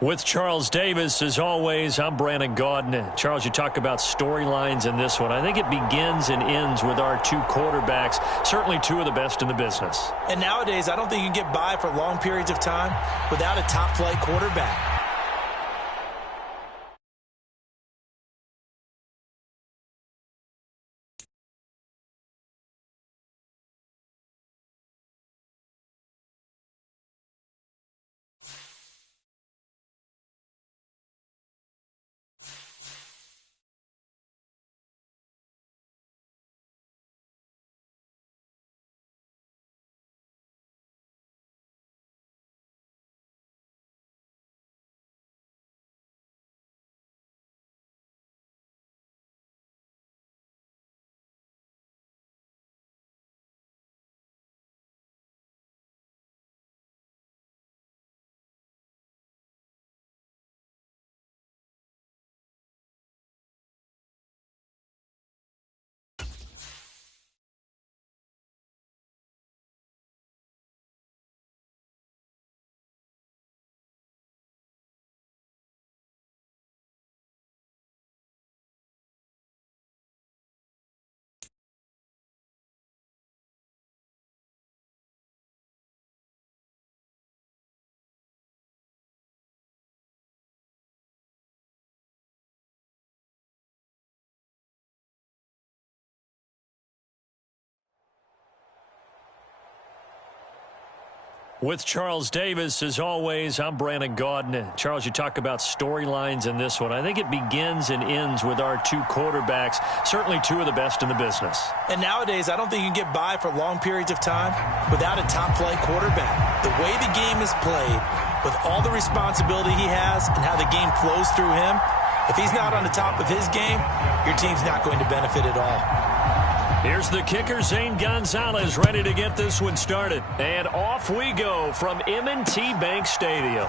With Charles Davis, as always, I'm Brandon Gaudin. Charles, you talk about storylines in this one. I think it begins and ends with our two quarterbacks, certainly two of the best in the business. And nowadays, I don't think you can get by for long periods of time without a top-flight quarterback. With Charles Davis, as always, I'm Brandon Gaudin. Charles, you talk about storylines in this one. I think it begins and ends with our two quarterbacks, certainly two of the best in the business. And nowadays, I don't think you can get by for long periods of time without a top-flight quarterback. The way the game is played, with all the responsibility he has and how the game flows through him, if he's not on the top of his game, your team's not going to benefit at all. Here's the kicker, Zane Gonzalez, ready to get this one started. And off we go from M&T Bank Stadium.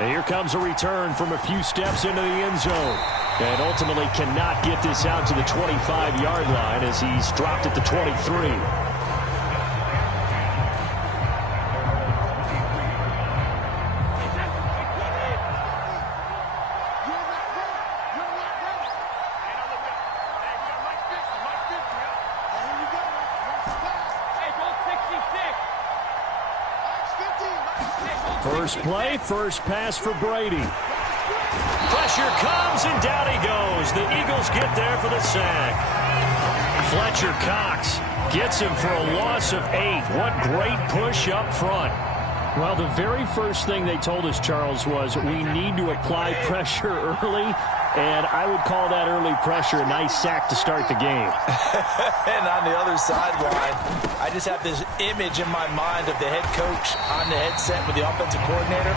And here comes a return from a few steps into the end zone. And ultimately cannot get this out to the 25-yard line as he's dropped at the 23. First play, first pass for Brady. Pressure comes, and down he goes. The Eagles get there for the sack. Fletcher Cox gets him for a loss of 8. What great push up front. Well, the very first thing they told us, Charles, was we need to apply pressure early, and I would call that early pressure a nice sack to start the game. And on the other sideline, I just have this image in my mind of the head coach on the headset with the offensive coordinator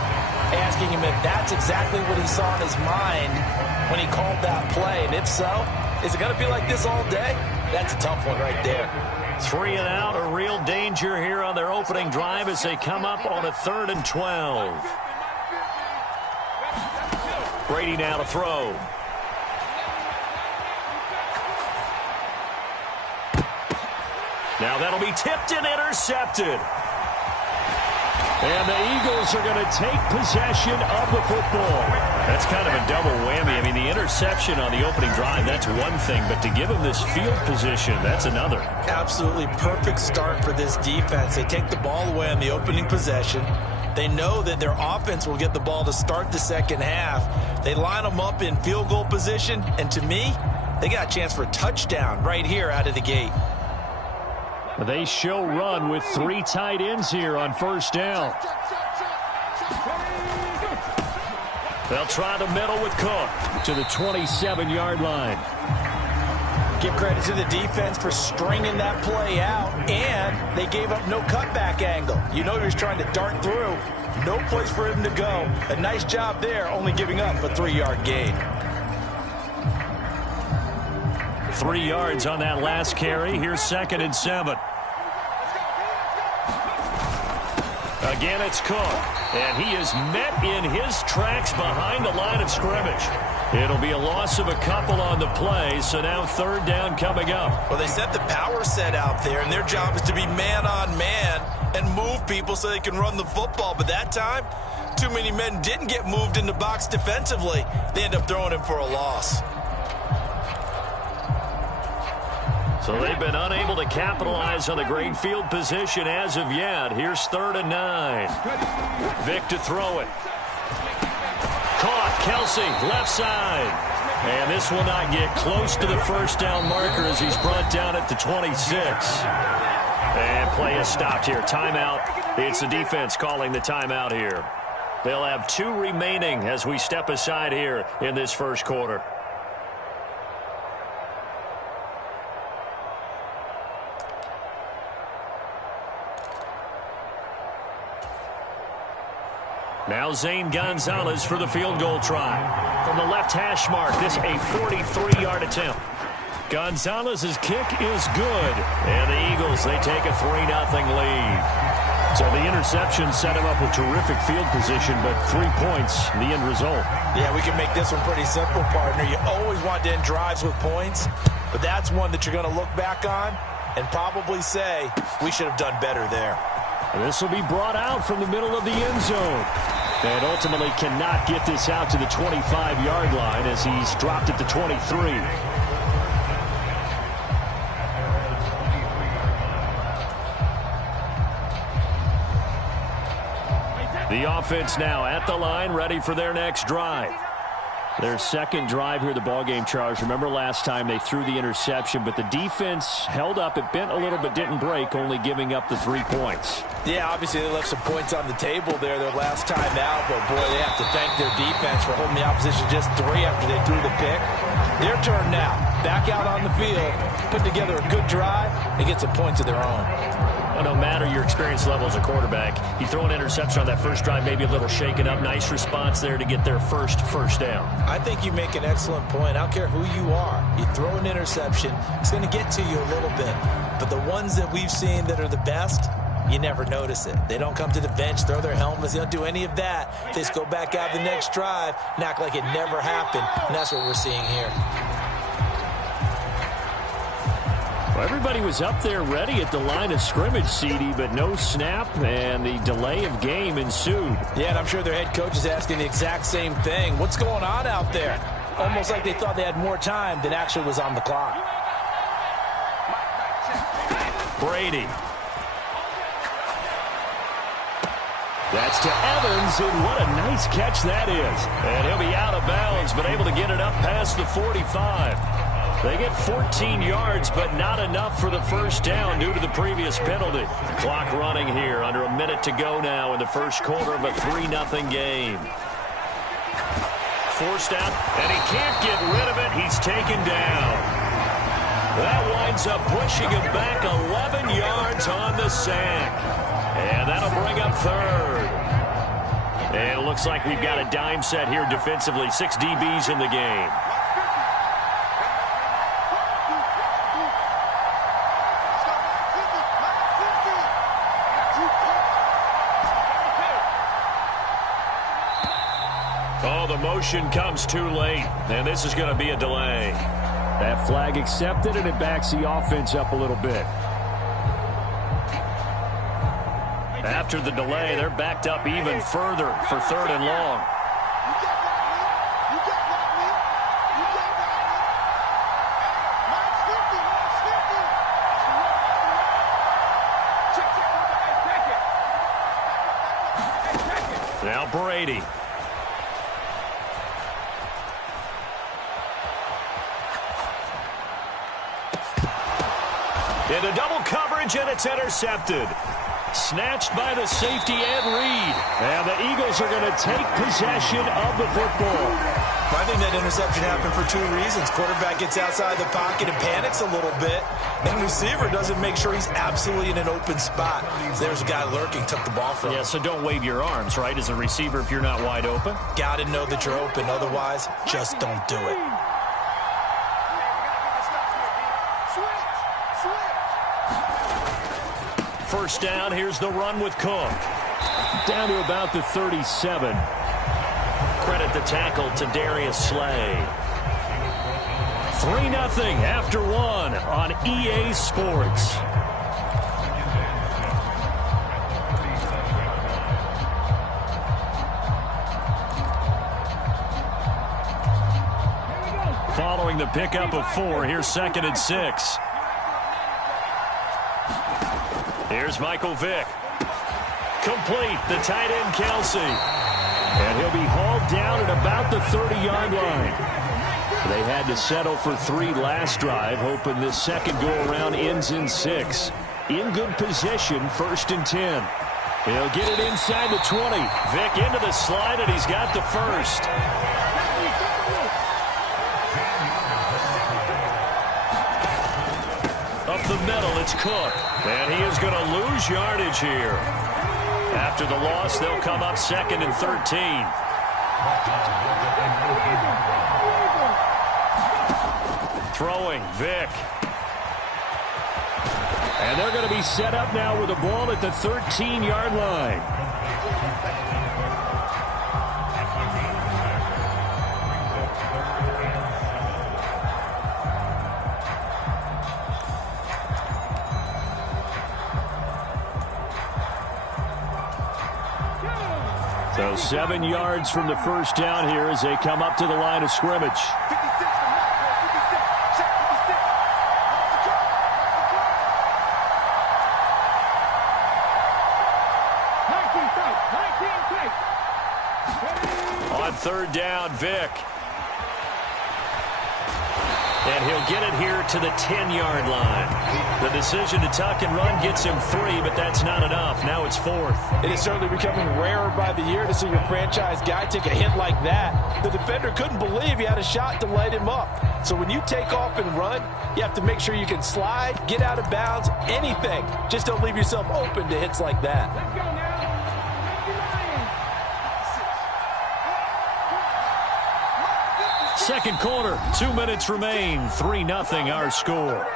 asking him if that's exactly what he saw in his mind when he called that play. And if so, is it going to be like this all day? That's a tough one right there. 3 and out, a real danger here on their opening drive as they come up on a 3rd and 12. Brady now to throw. Now that'll be tipped and intercepted. And the Eagles are going to take possession of the football. That's kind of a double whammy. I mean, the interception on the opening drive, that's one thing. But to give them this field position, that's another. Absolutely perfect start for this defense. They take the ball away on the opening possession. They know that their offense will get the ball to start the second half. They line them up in field goal position. And to me, they got a chance for a touchdown right here out of the gate. They show run with 3 tight ends here on first down. They'll try the middle with Cook to the 27-yard line. Give credit to the defense for stringing that play out, and they gave up no cutback angle. You know he was trying to dart through. No place for him to go. A nice job there, only giving up a 3-yard gain. 3 yards on that last carry. Here's 2nd and 7. Again, it's Cook. And he is met in his tracks behind the line of scrimmage. It'll be a loss of a couple on the play, so now 3rd down coming up. Well, they set the power set out there, and their job is to be man on man and move people so they can run the football. But that time, too many men didn't get moved in the box defensively. They end up throwing him for a loss. So they've been unable to capitalize on the great field position as of yet. Here's 3rd and 9. Vic to throw it. Caught. Kelsey, left side. And this will not get close to the first down marker as he's brought down at the 26. And play is stopped here. Timeout. It's the defense calling the timeout here. They'll have 2 remaining as we step aside here in this first quarter. Now Zane Gonzalez for the field goal try. From the left hash mark, this a 43-yard attempt. Gonzalez's kick is good. And the Eagles, they take a 3-0 lead. So the interception set him up with terrific field position, but 3 points, the end result. Yeah, we can make this one pretty simple, partner. You always want to end drives with points, but that's one that you're going to look back on and probably say, we should have done better there. And this will be brought out from the middle of the end zone. And ultimately cannot get this out to the 25-yard line as he's dropped at the 23. The offense now at the line, ready for their next drive. Their second drive here, the ballgame, Charles. Remember last time they threw the interception, but the defense held up. It bent a little but didn't break, only giving up the 3 points. Yeah, obviously they left some points on the table there their last time out, but boy, they have to thank their defense for holding the opposition just 3 after they threw the pick. Their turn now. Back out on the field, put together a good drive, and get some points of their own. Well, no matter your experience level as a quarterback, you throw an interception on that first drive, maybe a little shaken up. Nice response there to get their first down. I think you make an excellent point. I don't care who you are. You throw an interception, it's going to get to you a little bit. But the ones that we've seen that are the best, you never notice it. They don't come to the bench, throw their helmets. They don't do any of that. They just go back out the next drive and act like it never happened. And that's what we're seeing here. Well, everybody was up there ready at the line of scrimmage, CD, but no snap, and the delay of game ensued. Yeah, and I'm sure their head coach is asking the exact same thing. What's going on out there? Almost like they thought they had more time than actually was on the clock. Brady. That's to Evans, and what a nice catch that is. And he'll be out of bounds, but able to get it up past the 45. They get 14 yards, but not enough for the first down due to the previous penalty. Clock running here, under a minute to go now in the first quarter of a 3-0 game. Forced out, and he can't get rid of it. He's taken down. That winds up pushing him back 11 yards on the sack. And that'll bring up 3rd. And it looks like we've got a dime set here defensively. 6 DBs in the game. Oh, the motion comes too late, and this is going to be a delay. That flag accepted, and it backs the offense up a little bit. After the delay, they're backed up even further for 3rd and long. Now Brady. Into double coverage, and it's intercepted. Snatched by the safety Ed Reed. And the Eagles are going to take possession of the football. I think that interception happened for 2 reasons. Quarterback gets outside the pocket and panics a little bit. And receiver doesn't make sure he's absolutely in an open spot. So there's a guy lurking, took the ball from him. Yeah, so don't wave your arms, right, as a receiver if you're not wide open. Got to know that you're open. Otherwise, just don't do it. First down, here's the run with Cook. Down to about the 37. Credit the tackle to Darius Slay. 3-0 after 1 on EA Sports. the pickup of 4. Here's 2nd and 6. Here's Michael Vick. Complete, the tight end Kelsey. And he'll be hauled down at about the 30-yard line. They had to settle for 3 last drive, hoping this second go-around ends in 6. In good position, 1st and 10. He'll get it inside the 20. Vick into the slide, and he's got the first. Up the middle, it's Cook. And he is going to lose yardage here. After the loss, they'll come up 2nd and 13. Throwing, Vick. And they're going to be set up now with the ball at the 13-yard line. So 7 yards from the first down here as they come up to the line of scrimmage. On 3rd down, Vick. And he'll get it here to the 10-yard line. The decision to tuck and run gets him 3, but that's not enough. Now it's 4th. It is certainly becoming rarer by the year to see your franchise guy take a hit like that. The defender couldn't believe he had a shot to light him up. So when you take off and run, you have to make sure you can slide, get out of bounds, anything. Just don't leave yourself open to hits like that. Let's go now. Second quarter, 2 minutes remain. 3-0 our score.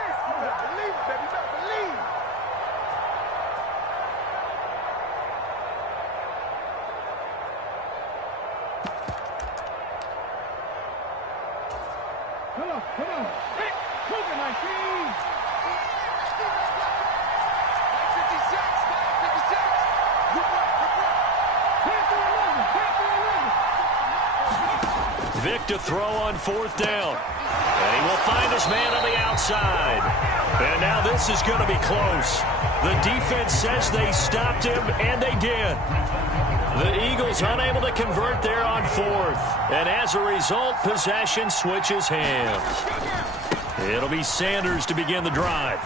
Come on. Hey, moving my team. 56. Vick to throw on 4th down. And he will find his man on the outside. And now this is going to be close. The defense says they stopped him, and they did. The Eagles unable to convert there on 4th. And as a result, possession switches hands. It'll be Sanders to begin the drive.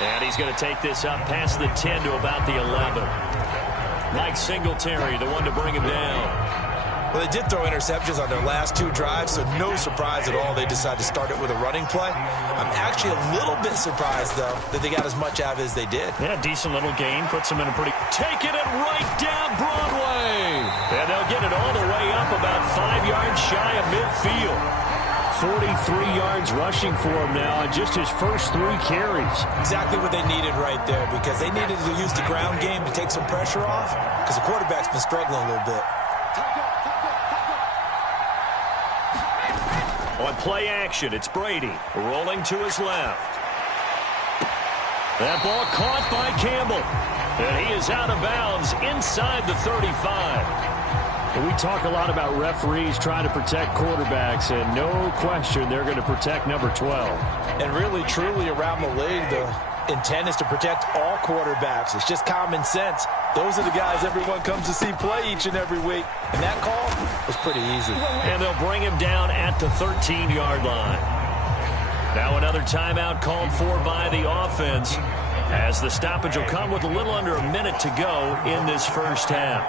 And he's going to take this up past the 10 to about the 11. Mike Singletary, the one to bring him down. Well, they did throw interceptions on their last 2 drives, so no surprise at all they decided to start it with a running play. I'm actually a little bit surprised, though, that they got as much out of it as they did. Yeah, decent little gain. Puts them in a pretty... Taking it right down Broadway. And they'll get it all the way up about 5 yards shy of midfield. 43 yards rushing for him now on just his first 3 carries. Exactly what they needed right there, because they needed to use the ground game to take some pressure off, because the quarterback's been struggling a little bit. On play action, it's Brady rolling to his left. That ball caught by Campbell. And he is out of bounds inside the 35. We talk a lot about referees trying to protect quarterbacks, and no question they're going to protect number 12. And really, truly, around the league, the intent is to protect all quarterbacks. It's just common sense. Those are the guys everyone comes to see play each and every week. And that call was pretty easy. And they'll bring him down at the 13-yard line. Now another timeout called for by the offense, as the stoppage will come with a little under a minute to go in this first half.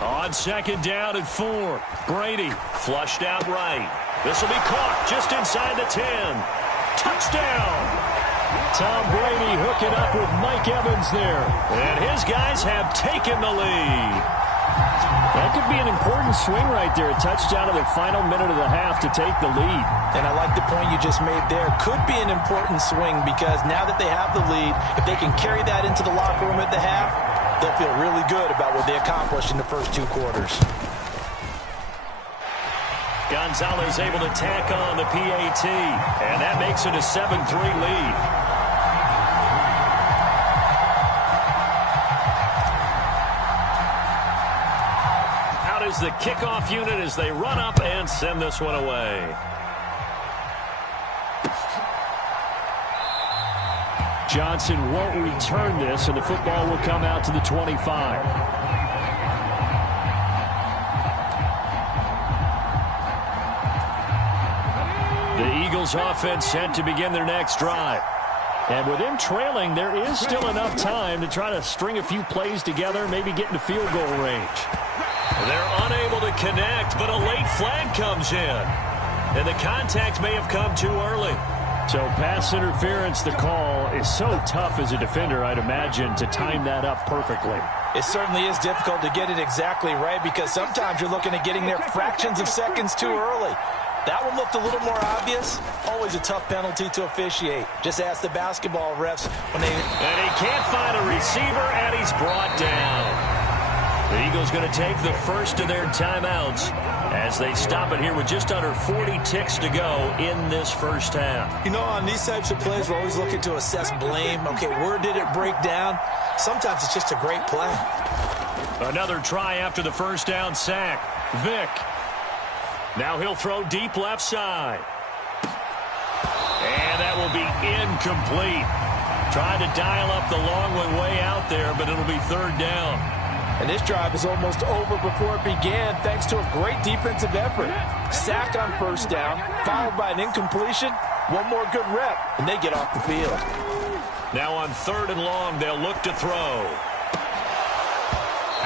On 2nd down and 4. Brady flushed out right. This will be caught just inside the 10. Touchdown! Tom Brady hooking up with Mike Evans there. And his guys have taken the lead. That could be an important swing right there. A touchdown in the final minute of the half to take the lead. And I like the point you just made there. Could be an important swing, because now that they have the lead, if they can carry that into the locker room at the half, they'll feel really good about what they accomplished in the first 2 quarters. Gonzalez able to tack on the PAT, and that makes it a 7-3 lead. Out is the kickoff unit as they run up and send this one away. Johnson won't return this, and the football will come out to the 25. The Eagles offense set to begin their next drive. And with them trailing, there is still enough time to try to string a few plays together, maybe get into field goal range. They're unable to connect, but a late flag comes in. And the contact may have come too early. So pass interference, the call, is so tough as a defender, I'd imagine, to time that up perfectly. It certainly is difficult to get it exactly right because sometimes you're looking at getting there fractions of seconds too early. That one looked a little more obvious. Always a tough penalty to officiate. Just ask the basketball refs when they... And he can't find a receiver, and he's brought down. The Eagles going to take the first of their timeouts as they stop it here with just under 40 ticks to go in this first half. You know, on these types of plays, we're always looking to assess blame. Okay, where did it break down? Sometimes it's just a great play. Another try after the first down sack. Vick. Now he'll throw deep left side. And that will be incomplete. Tried to dial up the long one way out there, but it'll be third down. And this drive is almost over before it began thanks to a great defensive effort. Sack on first down, followed by an incompletion. One more good rep, and they get off the field. Now on third and long, they'll look to throw.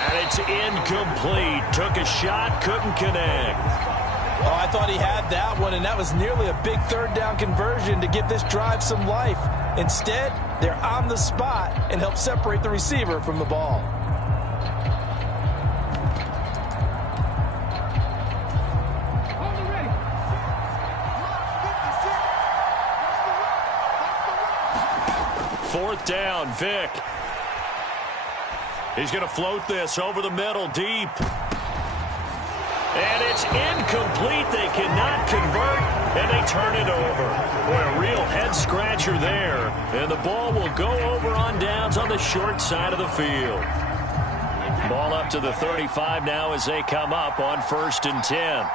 And it's incomplete. Took a shot, couldn't connect. Oh, I thought he had that one, and that was nearly a big third down conversion to give this drive some life. Instead, they're on the spot and help separate the receiver from the ball. Fourth down, Vick. He's going to float this over the middle, deep. And it's incomplete. They cannot convert, and they turn it over. Boy, a real head-scratcher there. And the ball will go over on downs on the short side of the field. Ball up to the 35 now as they come up on 1st and 10.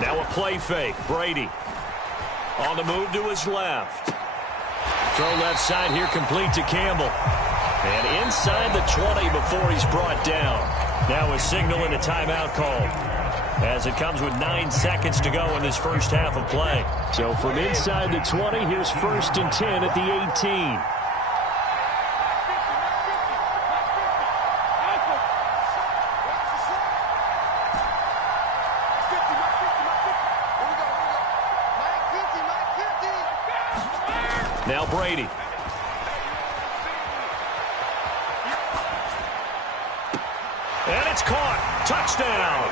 Now a play fake. Brady on the move to his left. Throw left side here, complete to Campbell. And inside the 20 before he's brought down. Now a signal and a timeout call as it comes with 9 seconds to go in this first half of play. So from inside the 20, here's 1st and 10 at the 18. Now Brady. And it's caught. Touchdown.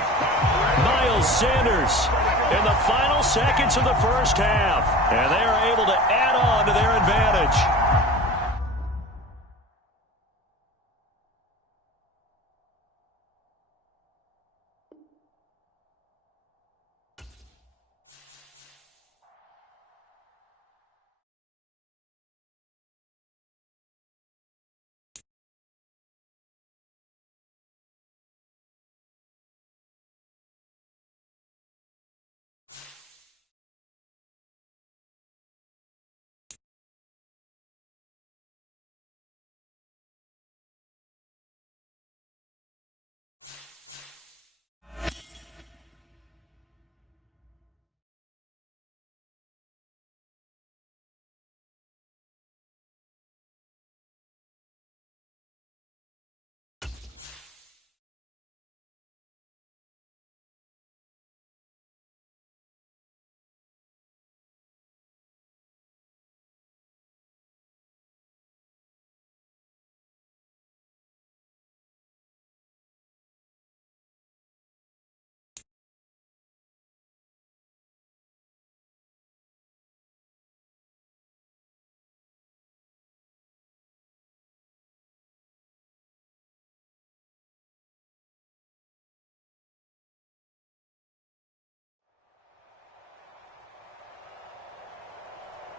Miles Sanders in the final seconds of the first half. And they are able to add on to their advantage.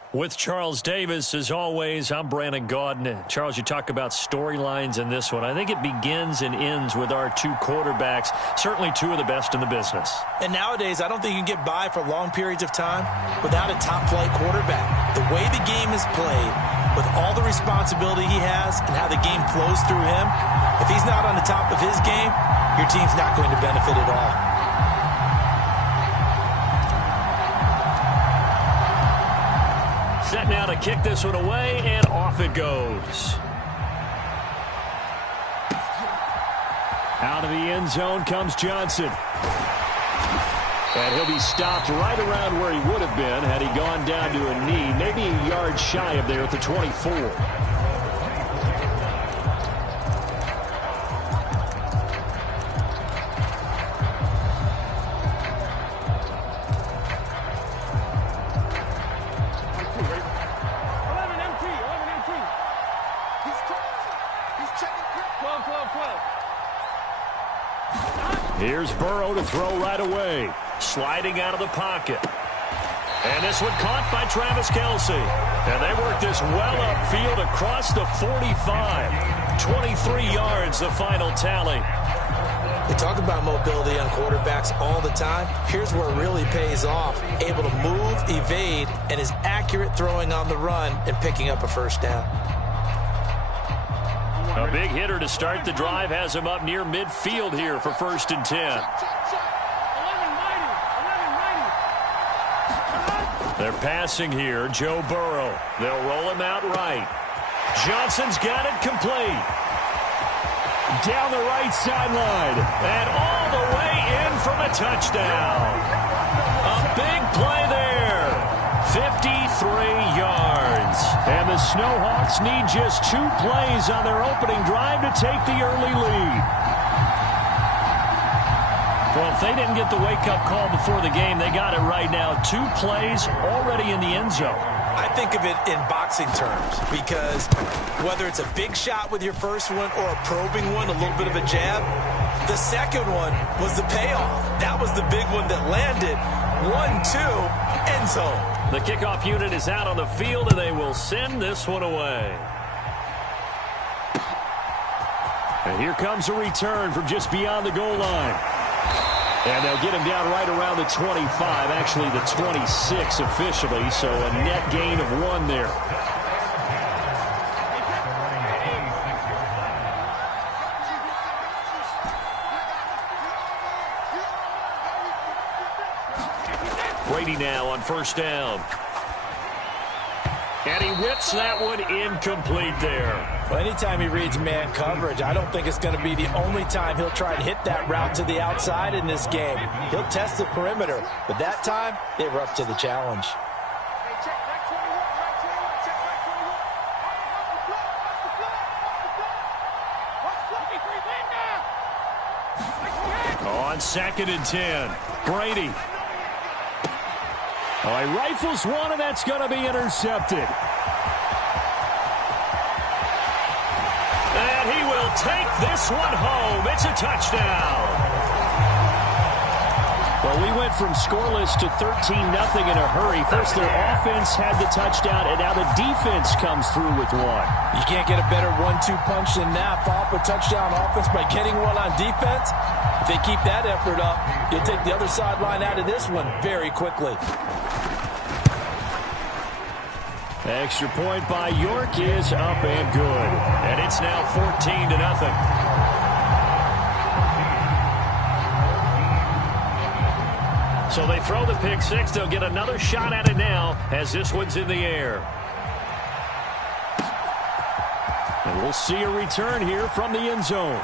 With Charles Davis, as always, I'm Brandon Gaudin. Charles, you talk about storylines in this one. I think it begins and ends with our two quarterbacks, certainly two of the best in the business. And nowadays, I don't think you can get by for long periods of time without a top-flight quarterback. The way the game is played, with all the responsibility he has and how the game flows through him, if he's not on the top of his game, your team's not going to benefit at all. Set now to kick this one away, and off it goes. Out of the end zone comes Johnson. And he'll be stopped right around where he would have been had he gone down to a knee, maybe a yard shy of there at the 24. Here's Burrow to throw right away. Sliding out of the pocket. And this one caught by Travis Kelce. And they work this well upfield across the 45. 23 yards, the final tally. We talk about mobility on quarterbacks all the time. Here's where it really pays off. Able to move, evade, and is accurate throwing on the run and picking up a first down. A big hitter to start the drive has him up near midfield here for 1st and 10. They're passing here. Joe Burrow. They'll roll him out right. Johnson's got it complete. Down the right sideline. And all the way in from a touchdown. A big play there. 53 yards. And the Snowhawks need just 2 plays on their opening drive to take the early lead. Well, if they didn't get the wake-up call before the game, they got it right now. 2 plays already in the end zone. I think of it in boxing terms because whether it's a big shot with your first one or a probing one, a little bit of a jab, the second one was the payoff. That was the big one that landed. 1-2, end zone. The kickoff unit is out on the field, and they will send this one away. And here comes a return from just beyond the goal line. And they'll get him down right around the 25, actually the 26 officially, so a net gain of 1 there. Brady now on 1st down. And he whips that one incomplete there. Well, anytime he reads man coverage, I don't think it's going to be the only time he'll try to hit that route to the outside in this game. He'll test the perimeter, but that time, they were up to the challenge. On 2nd and 10, Brady. Oh, he rifles one, and that's going to be intercepted. And he will take this one home. It's a touchdown. Well, we went from scoreless to 13-0 in a hurry. First, their offense had the touchdown, and now the defense comes through with one. You can't get a better 1-2 punch than that. Follow up a touchdown offense by getting one on defense. If they keep that effort up, you'll take the other sideline out of this one very quickly. Extra point by York is up and good. And it's now 14-0. So they throw the pick six. They'll get another shot at it now as this one's in the air. And we'll see a return here from the end zone.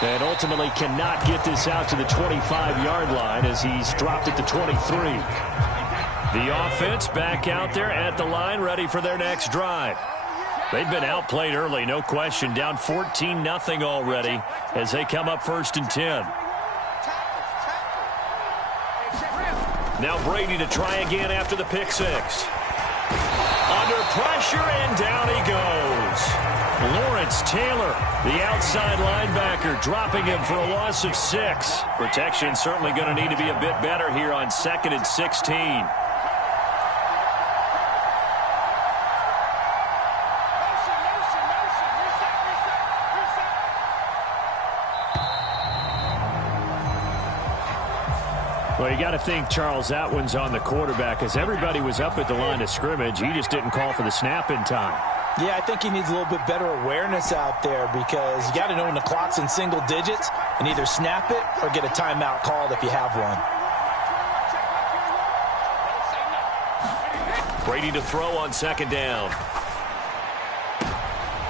And ultimately cannot get this out to the 25-yard line as he's dropped at the 23. The offense back out there at the line, ready for their next drive. They've been outplayed early, no question. Down 14-0 already as they come up 1st and 10. Now Brady to try again after the pick six. Under pressure, and down he goes. Lawrence Taylor, the outside linebacker, dropping him for a loss of 6. Protection certainly going to need to be a bit better here on 2nd and 16. Well, you got to think, Charles, that one's on the quarterback as everybody was up at the line of scrimmage. He just didn't call for the snap in time. Yeah, I think he needs a little bit better awareness out there because you got to know when the clock's in single digits and either snap it or get a timeout called if you have one. Brady to throw on second down.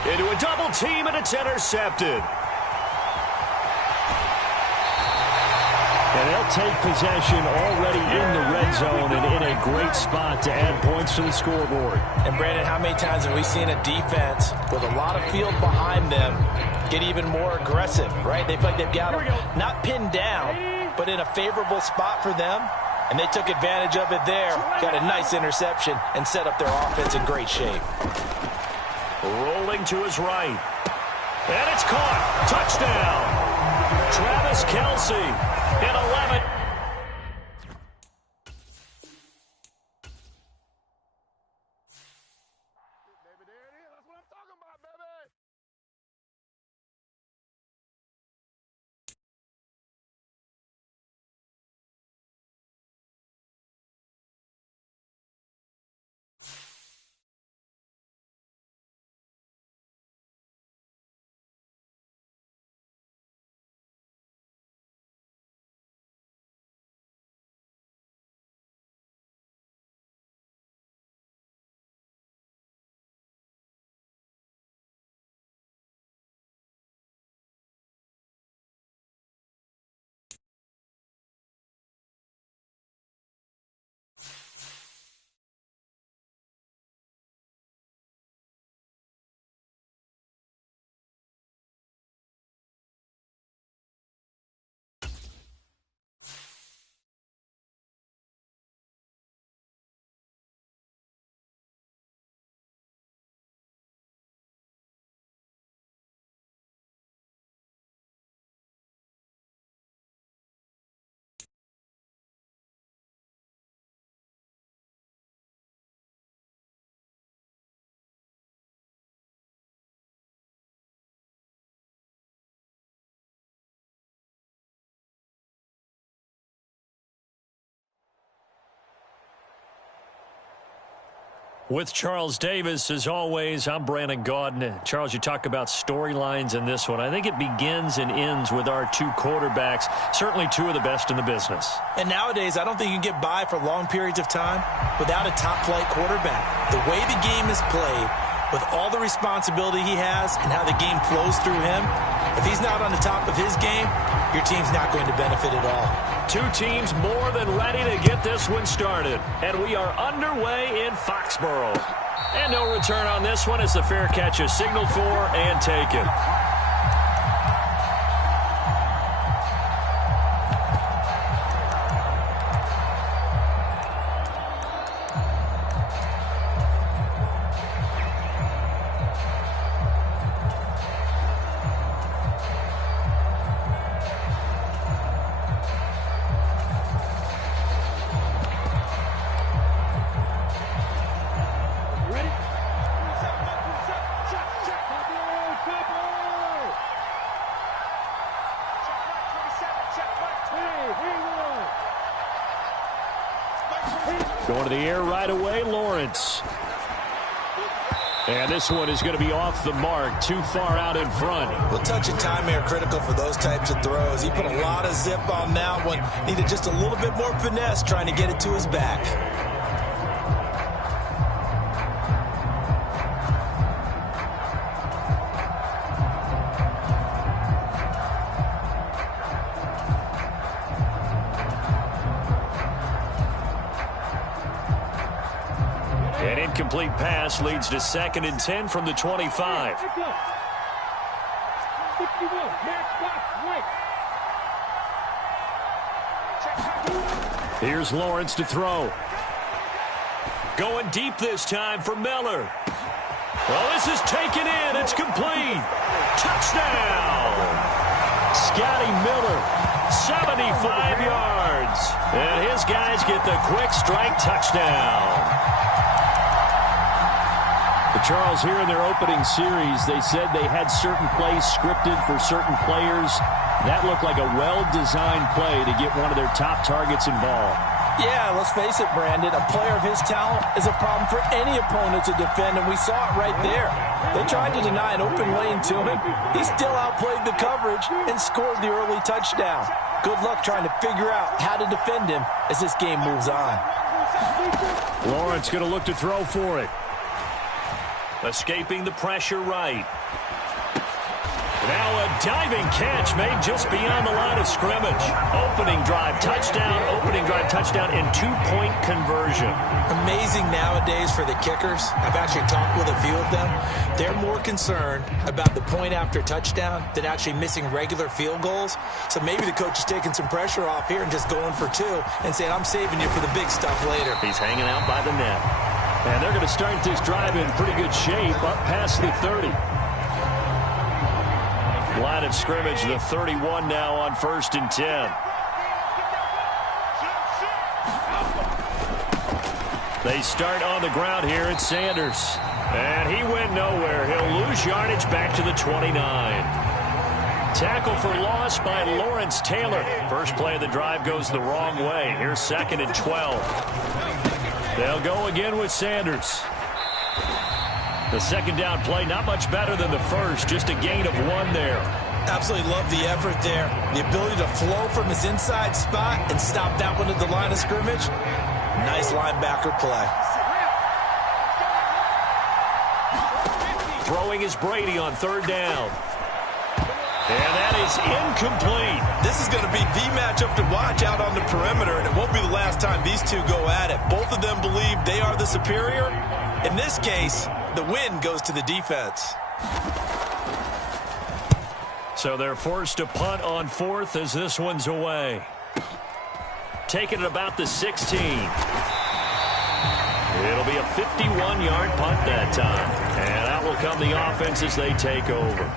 Into a double team, and it's intercepted. And they'll take possession already in the red zone and in a great spot to add points to the scoreboard. And, Brandon, how many times have we seen a defense with a lot of field behind them get even more aggressive, right? They feel like they've got them not pinned down, but in a favorable spot for them. And they took advantage of it there. Got a nice interception and set up their offense in great shape. Rolling to his right. And it's caught. Touchdown. Travis Kelce at 11. With Charles Davis, as always, I'm Brandon Gaudin. Charles, you talk about storylines in this one. I think it begins and ends with our two quarterbacks, certainly two of the best in the business. And nowadays, I don't think you can get by for long periods of time without a top-flight quarterback. The way the game is played, with all the responsibility he has and how the game flows through him, if he's not on the top of his game, your team's not going to benefit at all. Two teams more than ready to get this one started. And we are underway in Foxborough. And no return on this one as the fair catch is signaled for and taken. Going to the air right away, Lawrence. And this one is going to be off the mark, too far out in front. Well, touch and time are critical for those types of throws. He put a lot of zip on that one. Needed just a little bit more finesse trying to get it to his back. An incomplete pass leads to 2nd and 10 from the 25. Here's Lawrence to throw. Going deep this time for Miller. Well, this is taken in. It's complete. Touchdown. Scotty Miller, 75 yards. And his guys get the quick strike touchdown. Charles, here in their opening series, they said they had certain plays scripted for certain players. That looked like a well-designed play to get one of their top targets involved. Yeah, let's face it, Brandon. A player of his talent is a problem for any opponent to defend, and we saw it right there. They tried to deny an open lane to him. He still outplayed the coverage and scored the early touchdown. Good luck trying to figure out how to defend him as this game moves on. Lawrence going to look to throw for it. Escaping the pressure right. Now a diving catch made just beyond the line of scrimmage. Opening drive touchdown and two-point conversion. Amazing nowadays for the kickers. I've actually talked with a few of them. They're more concerned about the point after touchdown than actually missing regular field goals. So maybe the coach is taking some pressure off here and just going for two and saying, I'm saving you for the big stuff later. He's hanging out by the net. And they're going to start this drive in pretty good shape up past the 30. Line of scrimmage, the 31 now on 1st and 10. They start on the ground here at Sanders. And he went nowhere. He'll lose yardage back to the 29. Tackle for loss by Lawrence Taylor. First play of the drive goes the wrong way. Here's 2nd and 12. They'll go again with Sanders. The second down play, not much better than the first, just a gain of 1 there. Absolutely love the effort there. The ability to flow from his inside spot and stop that one at the line of scrimmage. Nice linebacker play. Throwing is Brady on 3rd down. And that is incomplete. This is going to be the matchup to watch out on the perimeter, and it won't be the last time these two go at it. Both of them believe they are the superior. In this case, the win goes to the defense. So they're forced to punt on 4th as this one's away. Taking it about the 16. It'll be a 51-yard punt that time. And out will come the offense as they take over.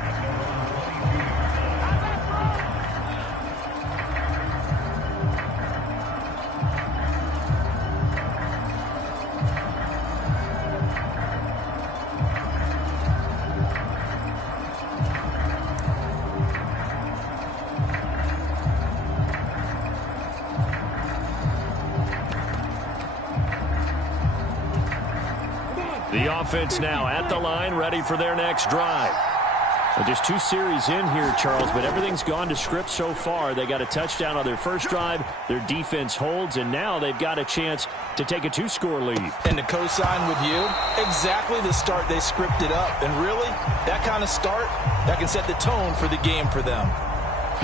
The offense now at the line, ready for their next drive. Well, just 2 series in here, Charles, but everything's gone to script so far. They got a touchdown on their first drive. Their defense holds, and now they've got a chance to take a 2-score lead. And to co-sign with you, exactly the start they scripted up. And really, that kind of start, that can set the tone for the game for them.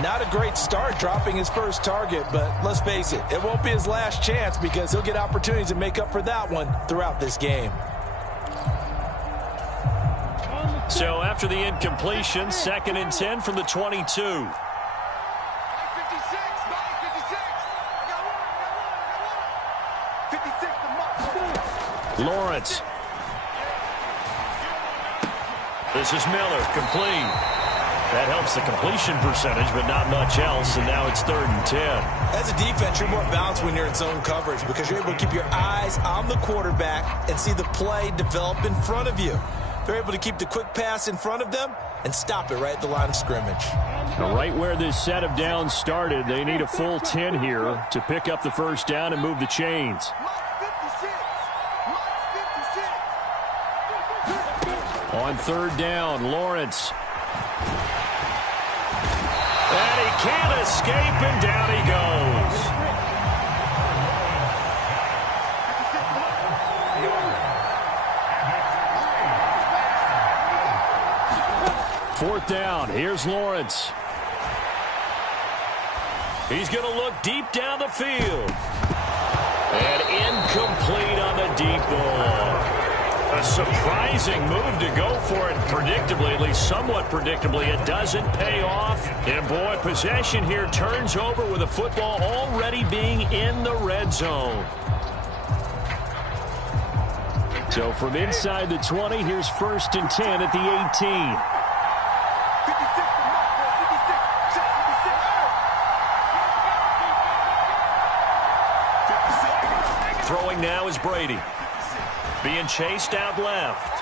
Not a great start dropping his first target, but let's face it, it won't be his last chance because he'll get opportunities to make up for that one throughout this game. So after the incompletion, 2nd and 10 from the 22. Lawrence. This is Miller, complete. That helps the completion percentage, but not much else, and now it's 3rd and 10. As a defense, you're more balanced when you're in zone coverage because you're able to keep your eyes on the quarterback and see the play develop in front of you. They're able to keep the quick pass in front of them and stop it right at the line of scrimmage. Now, right where this set of downs started, they need a full 10 here to pick up the first down and move the chains. On 3rd down, Lawrence. And he can't escape, and down he goes. Fourth down. Here's Lawrence. He's going to look deep down the field. And incomplete on the deep ball. A surprising move to go for it predictably, at least somewhat predictably. It doesn't pay off. And boy, possession here turns over with the football already being in the red zone. So from inside the 20, here's 1st and 10 at the 18. Throwing now is Brady. Being chased out left.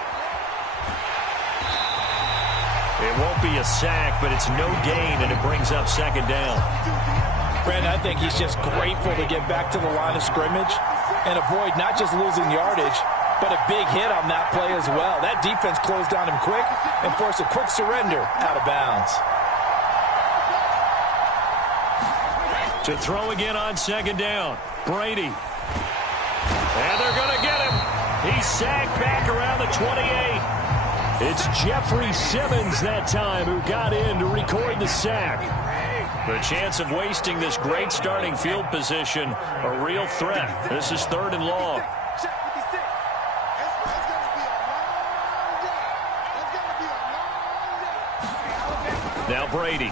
It won't be a sack, but it's no gain, and it brings up second down. Brandon, I think he's just grateful to get back to the line of scrimmage and avoid not just losing yardage, but a big hit on that play as well. That defense closed down him quick and forced a quick surrender out of bounds. To throw again on second down, Brady. And they're going to get him. He's sacked back around the 28. It's Jeffrey Simmons that time who got in to record the sack. The chance of wasting this great starting field position, a real threat. This is 3rd and long. Now Brady.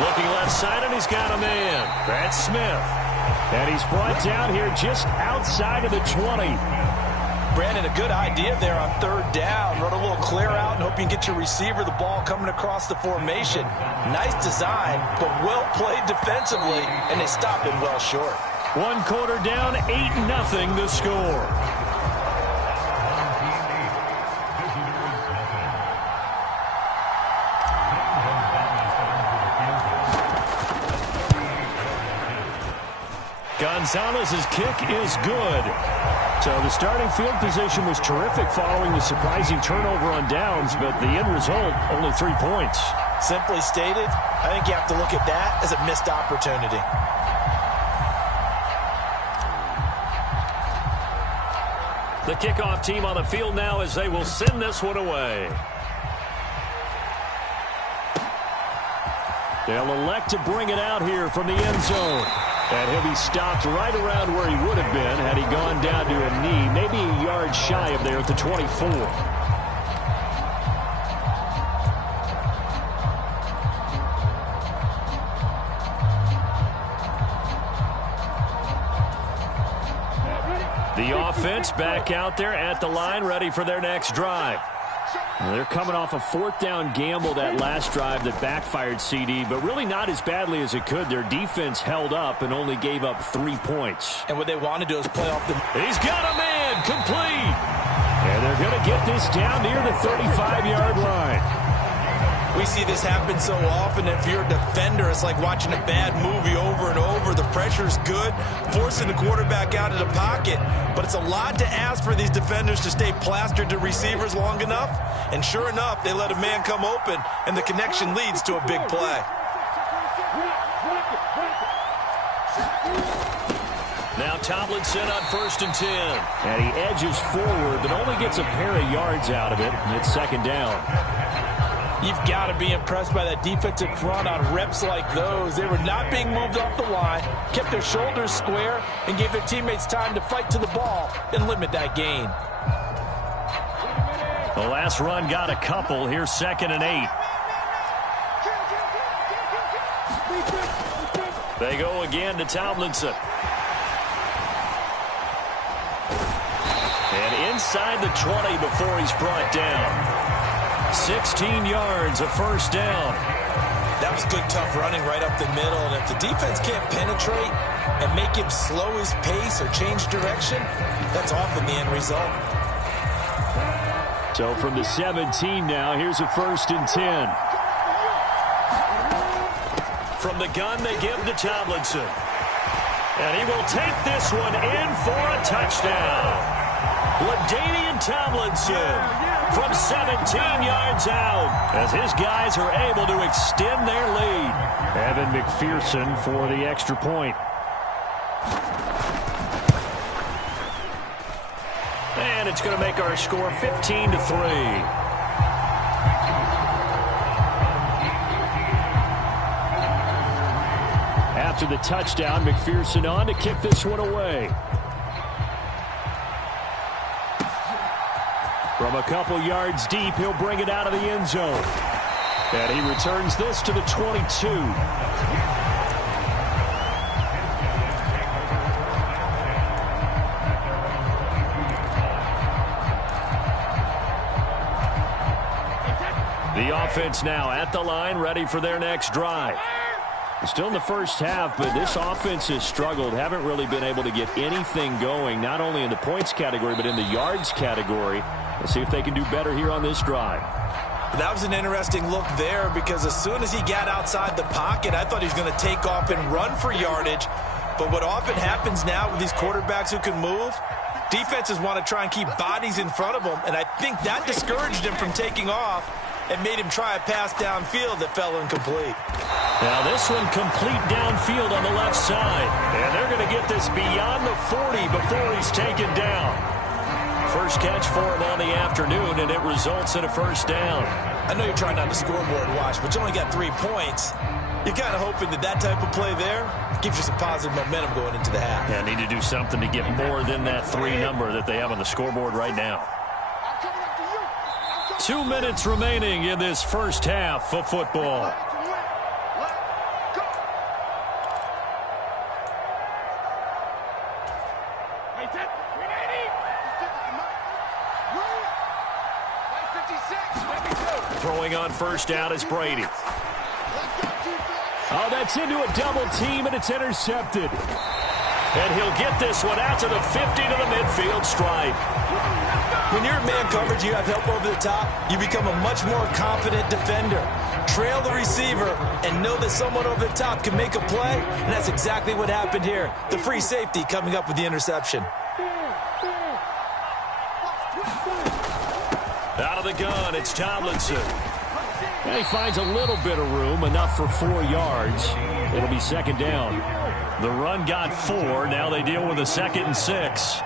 Looking left side, and he's got a man. That's Smith. And he's brought down here just outside of the 20. Brandon, a good idea there on 3rd down. Run a little clear out and hope you can get your receiver the ball coming across the formation. Nice design, but well played defensively, and they stop him well short. 1 quarter down, 8-0 the score. Gonzalez's kick is good. So the starting field position was terrific following the surprising turnover on downs, but the end result, only 3 points. Simply stated, I think you have to look at that as a missed opportunity. The kickoff team on the field now as they will send this one away. They'll elect to bring it out here from the end zone. And he'll be stopped right around where he would have been had he gone down to a knee, maybe a yard shy of there at the 24. The offense back out there at the line, ready for their next drive. Well, they're coming off a 4th down gamble that last drive that backfired, CD, but really not as badly as it could. Their defense held up and only gave up 3 points. And what they want to do is play off the... He's got a man, complete. And they're going to get this down near the 35-yard line. We see this happen so often. If you're a defender, it's like watching a bad movie over and over. The pressure's good, forcing the quarterback out of the pocket. But it's a lot to ask for these defenders to stay plastered to receivers long enough. And sure enough, they let a man come open, and the connection leads to a big play. Now Tomlinson on 1st and 10. And he edges forward, but only gets a pair of yards out of it. And it's 2nd down. You've got to be impressed by that defensive front on reps like those. They were not being moved off the line, kept their shoulders square, and gave their teammates time to fight to the ball and limit that gain. The last run got a couple. Here's 2nd and 8. They go again to Tomlinson. And inside the 20 before he's brought down. 16 yards, a 1st down. That was good, tough running right up the middle. And if the defense can't penetrate and make him slow his pace or change direction, that's often the end result. So from the 17 now, here's a 1st and 10. From the gun, they give to Tomlinson. And he will take this one in for a touchdown. LaDainian Tomlinson from 17 yards out as his guys are able to extend their lead. Evan McPherson for the extra point. And it's going to make our score 15-3. After the touchdown, McPherson on to kick this one away. From a couple yards deep, he'll bring it out of the end zone. And he returns this to the 22. The offense now at the line, ready for their next drive. Still in the first half, but this offense has struggled. Haven't really been able to get anything going, not only in the points category, but in the yards category. Let's see if they can do better here on this drive. That was an interesting look there because as soon as he got outside the pocket, I thought he was going to take off and run for yardage. But what often happens now with these quarterbacks who can move, defenses want to try and keep bodies in front of them, and I think that discouraged him from taking off and made him try a pass downfield that fell incomplete. Now this one complete downfield on the left side. And they're going to get this beyond the 40 before he's taken down. First catch for him on the afternoon, and it results in a first down. I know you're trying not to scoreboard watch, but you only got 3 points. You're kind of hoping that that type of play there gives you some positive momentum going into the half. Yeah, need to do something to get more than that 3 number that they have on the scoreboard right now. 2 minutes remaining in this first half of football. Throwing on first down is Brady. Oh, that's into a double team, and it's intercepted. And he'll get this one out to the 50 to the midfield stripe. When you're in man coverage, you have help over the top, you become a much more confident defender. Trail the receiver and know that someone over the top can make a play, and that's exactly what happened here. The free safety coming up with the interception. Out of the gun, it's Tomlinson. And he finds a little bit of room, enough for 4 yards. It'll be second down. The run got 4. Now they deal with a 2nd and 6.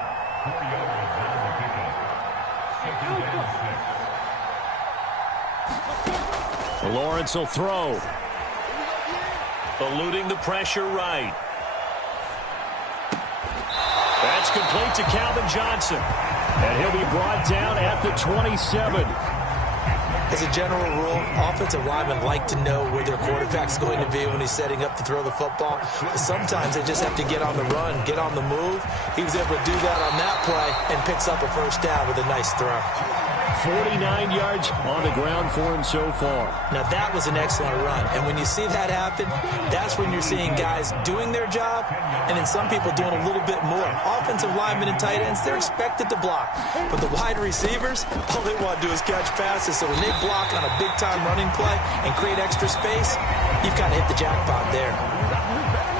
Lawrence will throw. Eluding the pressure right. That's complete to Calvin Johnson. And he'll be brought down at the 27. As a general rule, offensive linemen like to know where their quarterback's going to be when he's setting up to throw the football. But sometimes they just have to get on the run, get on the move. He was able to do that on that play and picks up a first down with a nice throw. 49 yards on the ground for him so far. Now that was an excellent run, and when you see that happen, that's when you're seeing guys doing their job and then some people doing a little bit more. Offensive linemen and tight ends, they're expected to block, but the wide receivers, all they want to do is catch passes. So when they block on a big-time running play and create extra space, you've kind of hit the jackpot there.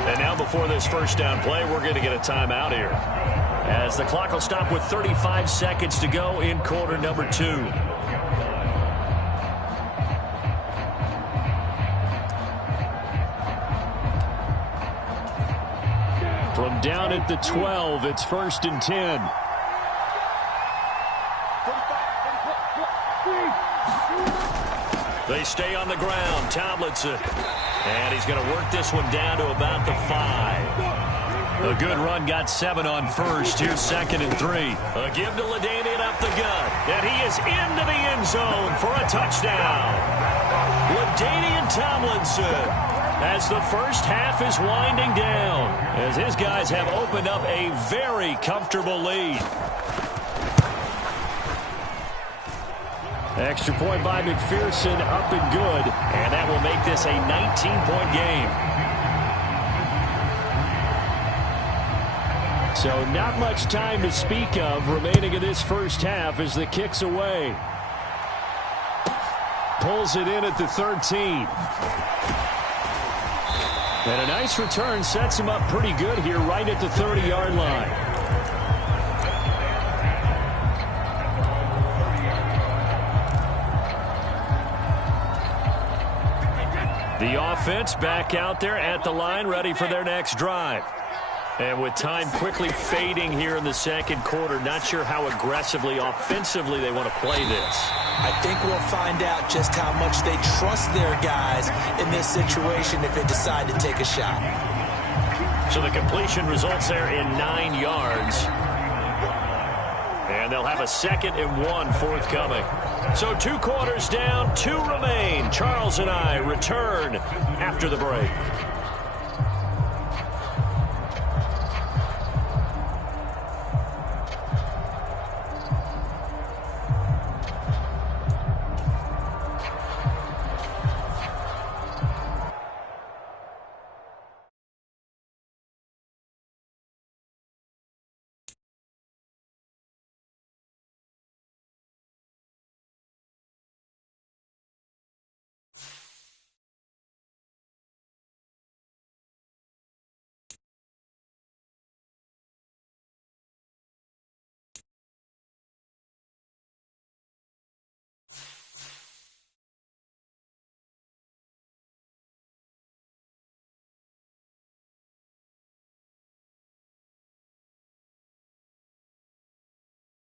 And now before this first down play, we're going to get a timeout here, as the clock will stop with 35 seconds to go in quarter number 2. From down at the 12, it's 1st and 10. They stay on the ground. Tomlinson. And he's going to work this one down to about the 5. A good run got 7 on first. Here's 2nd and 3. A give to LaDainian up the gut. And he is into the end zone for a touchdown. LaDainian Tomlinson, as the first half is winding down, as his guys have opened up a very comfortable lead. Extra point by McPherson, up and good. And that will make this a 19-point game. So not much time to speak of remaining in this first half as the kick's away. Pulls it in at the 13. And a nice return sets him up pretty good here right at the 30-yard line. The offense back out there at the line, ready for their next drive. And with time quickly fading here in the second quarter, not sure how aggressively, offensively they want to play this. I think we'll find out just how much they trust their guys in this situation if they decide to take a shot. So the completion results there in 9 yards. And they'll have a 2nd and 1 forthcoming. So 2 quarters down, 2 remain. Charles and I return after the break.